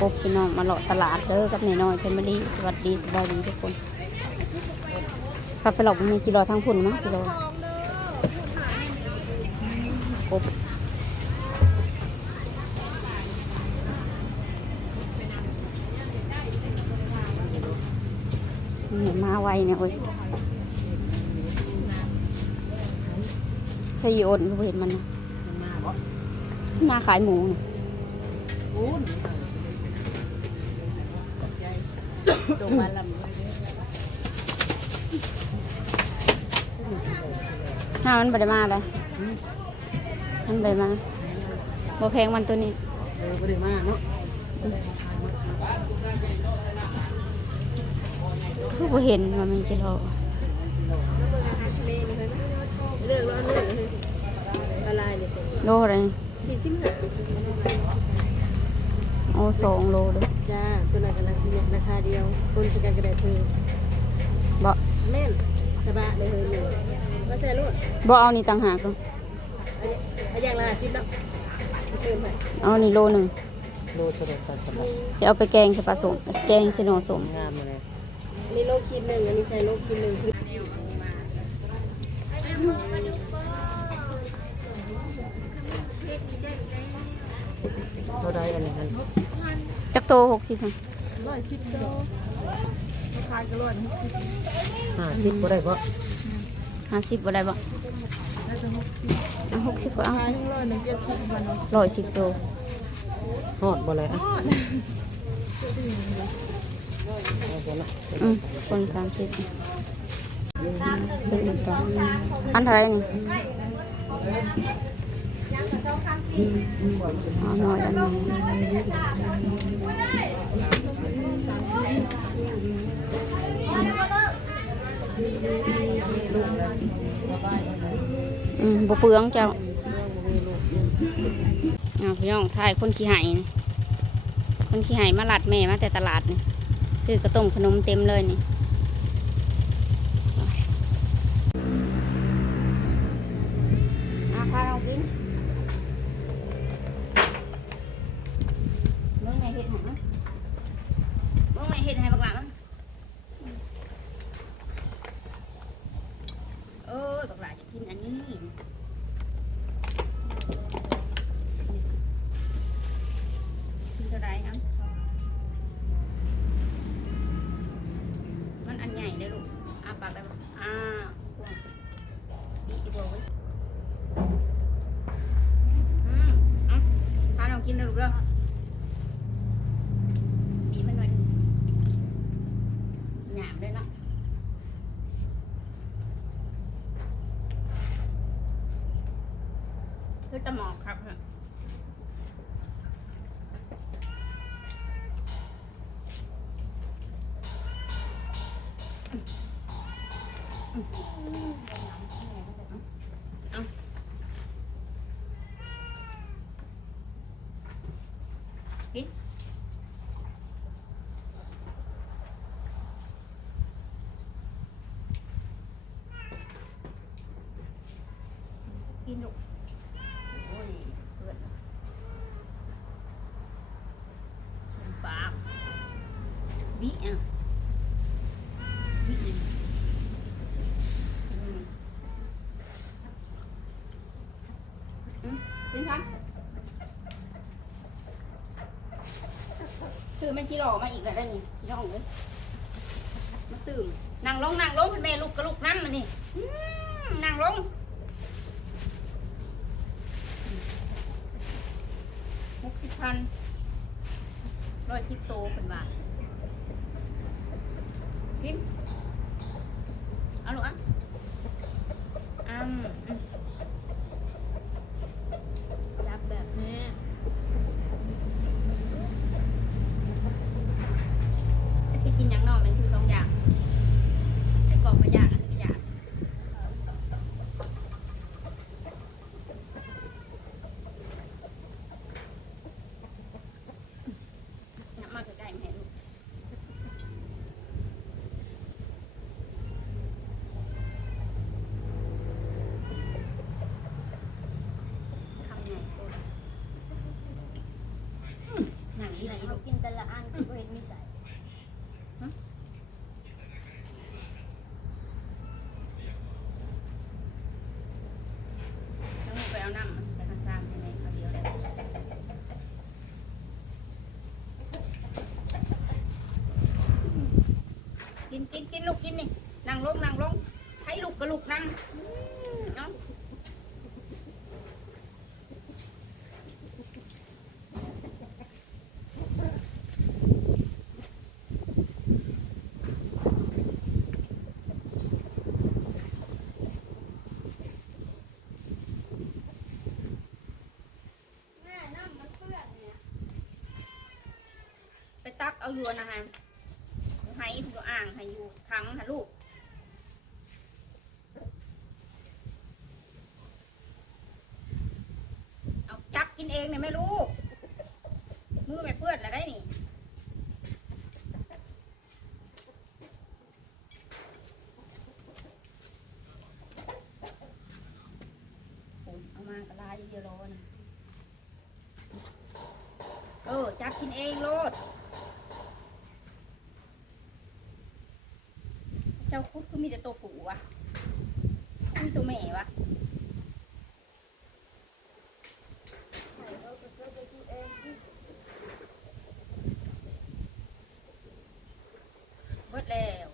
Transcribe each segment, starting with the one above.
กบพี่น้องมาเลาะตลาดเด้อกับนายน้อยเพิ่นมาดีสวัสดีสบายดีทุกคนครับไปหลอกมีกิโลทั้งพุ่นมั้งกิโลกบนี่มาไวเนี่ยเว้ยช่ยีโอนเห็นมัน มาขายหมูนะ ตรงมาลห้ามันบไดมาเลยมันบไดมาบ่แพงมันตัวนี้ำเออบ่ได้มาเนาะคือบ่เห็นว่ามันกิโลเลือกร้อนเลือกอะไรเนี่ยสิโลอะไรสี่สิบห้าโอ้สองโลเลยจ้าตัวไหนกันราคาเดียวคนสกันกระไดคือบ่แม่นสบายเลยเลยว่าใส่ลูกบ่เอานี่ต่างหากเนาะอันอย่างละสิบเนาะเติมไปเอานี่โลหนึ่งโลเท่าไหร่กันสำหรับจะเอาไปแกงใส่ปลาสมแกงใส่หน่อสมงามเลยอันนี้โลคิดหนึ่งอันนี้ใส่โลคิดหนึ่งคือเท่าไรอันนี้กัน จักโตหกสิบค่ะร้อยสิบโลขายก็ร้อยห้าสิบก็ได้เพราะห้าสิบบ่ได้บ่เอาหกสิบก็เอาขายทั้งร้อยหนึ่งเจ็ดสิบมันร้อยสิบโตหอดบ่เลยอะเอาบ่ละอืมคนสามสิบซื้ออีกต่ออันเท่าไหรนี่ เอาหน่อยอันนี้อืมบ่เปลืองเจ้าเอาพี่น้องทายคนขี้ไหายนี่คนขี้ไหายมาลัดแม่มาแต่ตลาดนี่ซื้อกระต้มขนมเต็มเลยนี่อาพาเรากินเมื่อไงเห็ดหางเมื่อไงเห็ดให้บักหลังเออบักหลังจะกินอันนี้ กินเท่าไรอะมันอันใหญ่เลยลูกอา ปากได้ปะอ่าพวงดีอีกบ่เว้ยอืมเอะพาน้องกินเลยลูกเด้อดีมันหน่อยหยาบเลยเนาะคือตะหมอกครับฮะ กินกินลูกโอ้ยเพื่อนปากบีอะบีอะอืมอืมกินทัน ไม่กี่หล่อมาอีกแล้วนี่พี่น้องเลยมาตื่มนั่งลงนั่งลงคุณแม่ลูกกระลูกนั่งมานี่นั่งลงหกสิบพันร้อยสิบโตเป็นบาทกินเอาลูกอะอืมอืมจับแบบนี้ จะกินหยังนอกเป็นชื่อสองอย่างไอ้กรอบกระยากอันนี้กระยากนับมากใกล้ๆไม่เห็นลูก ลูกกินนี่นั่งลงนั่งลงให้ลูกกับลูกนั่งอืมเอาแม่น้ำมันเปื้อนเนี่ยไปตักเอาอยู่นะฮะ ให้ผู้อ่างให้อยู่ทั้งฮะลูกเอาจับกินเองเนี่ยไม่รู้มือไม่เปื้อนแล้วได้นี่เอามากระลายเยวๆรอนะเออจับกินเองโลด เจ้าคุดก็มีแต่ตัวผู้วะมีตัวแม่วะเบิดแล้ว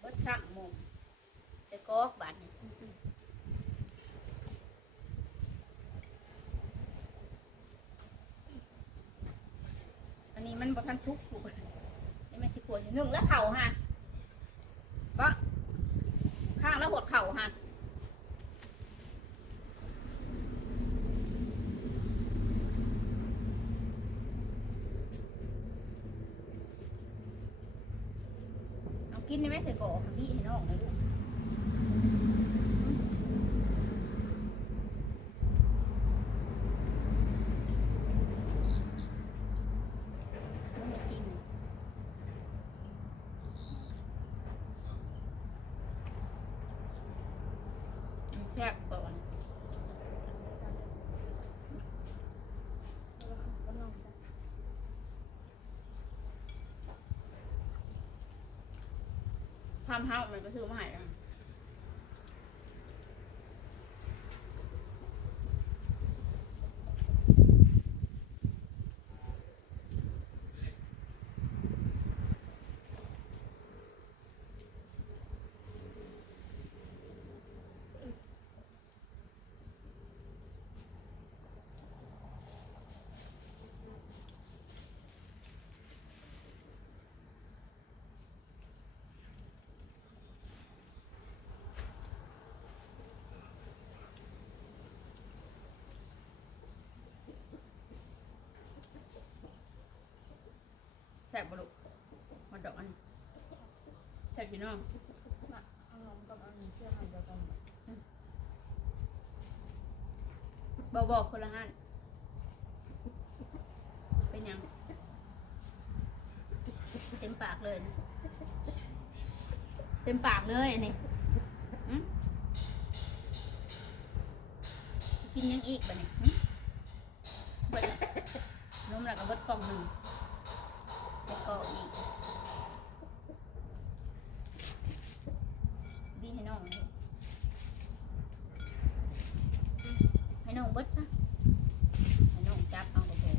เบิดสั่งมุมแต่ก็บาดนี่อันนี้มันบ่ทันสุกลูก นี่มันสิขวดหนึ่งแล้วเข่าฮะปะข้างแล้วหดเข่าฮะเอากินในแม่ใส่กอกค่ะพี่ให้น้องไหมลูกมันไม่ซิมแซ่บก่อนทำเฮามันก็ซื้อมาให้อะ ซ่บบ่ลูกมาดอกอันนี้แซ่บพี่น้องเอานมกับอันนี้เชื่อมันเดียวกันบอบอกคนละห้านเป็นหยัง เต็มปากเลยนะเต็มปากเลยอันนี้อืมกินยังอีกบ่เนี่ยหึเบิดละนมแล้วก็เบิดกล่องหนึ่ง แล้วก็อีกดีให้น้องเลยให้น้องเบิดซะให้น้องจับเอากระโปรง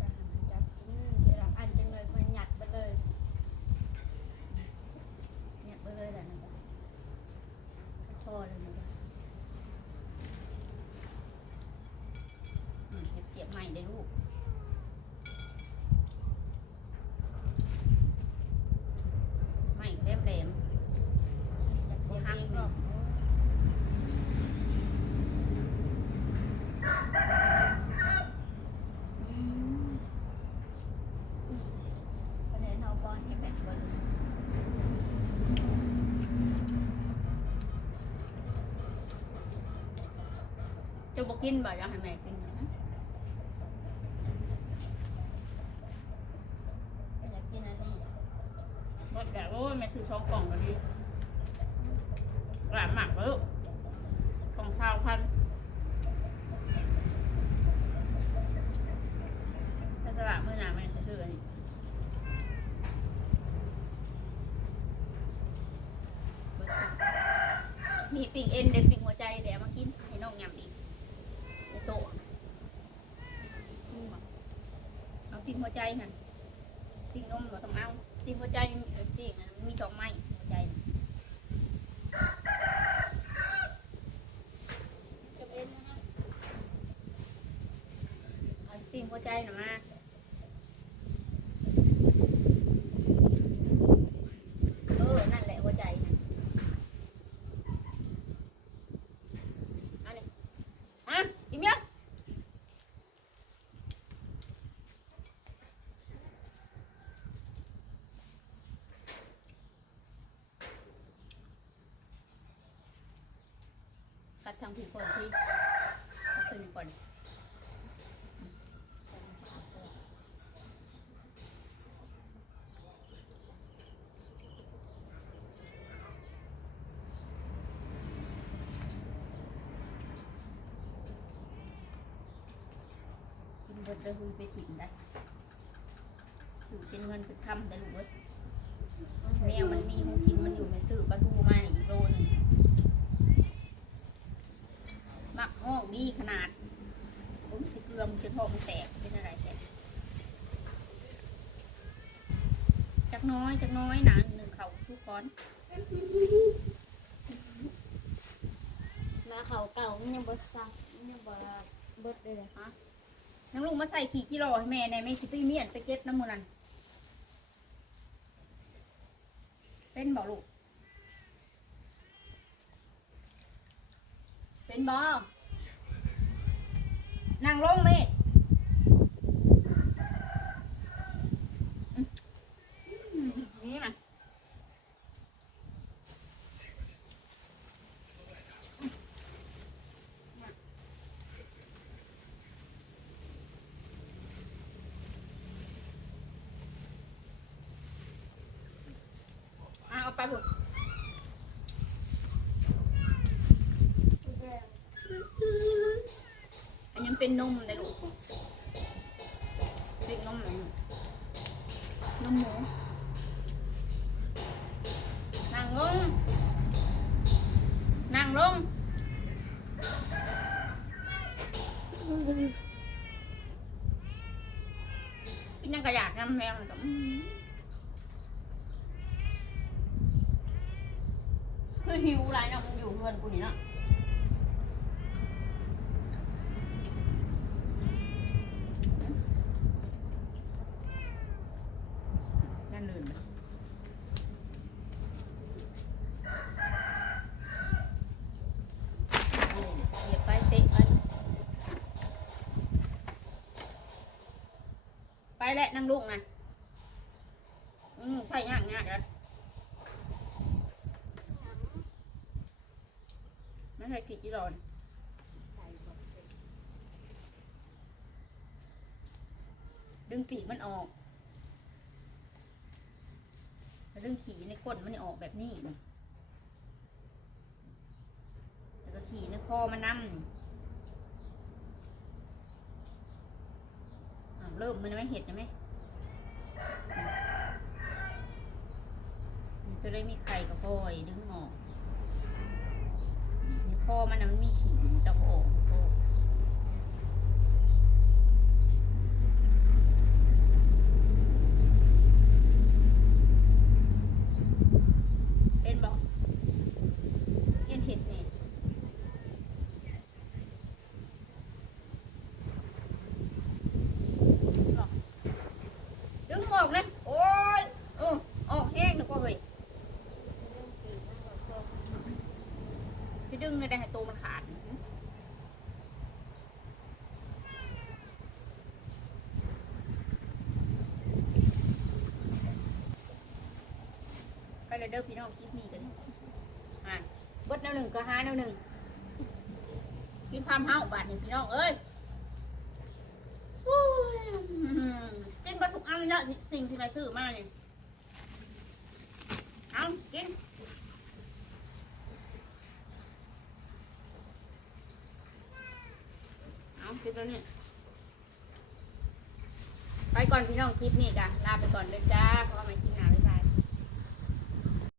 จะให้มันจับกินเดี๋ยวเราอันจังเลยมันหยัดไปเลย เนี่ยไปเลยแหละนะพอเลยนะอืมเก็บเสียบใหม่ได้ลูก ใหม่แหลมแหลม อยากเสียเองก็ ๆคะแนนเอาบอลให้แบ่งบอลจะ บอกกินบ่อยากให้แม่กินนะอยากกินอันนี้บดแต่โอ้ยแม่ซื้อสองกล่องก็ดีหลานหมักแล้วลูกกล่องชาวพันไปตลาดเมื่อหนาแม่ซื้ออันนี้เบิดจ้ะมีปิ่งเอ็นเด็ดปิ่งหัวใจเดี๋ยวเอามากินให้น้องยำอีกในโต๊ะอืมเอาปิ่ง หัวใจหันปิ่งปิ้งนมเราต้องเอาติงหัวใจเออปิ้งมีสองไม้หัวใจจะเป็นนะคะติงหัวใจหน่ะมาเออนั่นแหละหัวใจน่ะเอานี่อะอีเมีย กัด ทางผิวก่อนที่กัดทางผิวก่อนกินบดเด้อคุยไปถิ่นได้ถือเป็นเงินเป็นคำได้ลูกเว้ยแมวมันมีหูกินมันอยู่ในซื้อปลาทูมาอีกโลหนึง มักห้องดีขนาดผมสิเกลือมนจะท้องแตกเป็นอะไรแตกจัก น้อยจักน้อยหนาหนึ่งเขาทุกก้อนมาเขาเก่ามันยังบดซักมันยังบดบดเลยฮะนังลุงมาใส่ขี่กิโลให้แม่ในไม่คิดไปเมียนไปเก็บน้ำมันนั่นเป็นบ่ลูกเป็นบ่นั่งลงเมฆอืมอืมนี่นะ อะเอา ไปลูกอันนี้เป็นนมเลยลูกเป็นนมอะไรลูกนมหมูนั่งลงนั่งลงกินยังกระยากน้ำแมวเลยก็อืม คือหิวไรเนาะมึงอยู่เพื่อนกูนี่เนาะนั่นลื่นไหมเหยียบไปเตะไปไปแหละนั่งลูกนะอืมใช่ยากยากเลย ไม่ใช่ขีจีรอนดึงปีกมันออกดึงขีในก้นมันออกแบบนี้แล้วก็ขีในคอมันนั่นี่อ้าวเริ่มมันไม่เห็ดใช่ไหมจะได้มีไข่กับพลอยดึงออก อมันมันมีขีมันจะโอกโอกเป็นบอกเห็นเห็ดเนี่บอกดึงออกนะโอ้ยเออออกแห้งนะพ่อเฮ้ย พี่ดึงเลยได้ให้ตัวมันขาด ไป เลยเด้อพี่น้องคลิปนี้กันอ่าเบดแนวหนึ่งก็หาแนวหนึ่งกินพามเฮาบาทหนึ่งพี่น้องเอ้ยกินไปทุกอันแล้วสิ่งที่ไปซื้อมาเนี่ยเอากินเอาคลิปแล้วเนี่ยไปก่อนพี่น้องคลิปนี้กันลาไปก่อนเลยจ้าขอ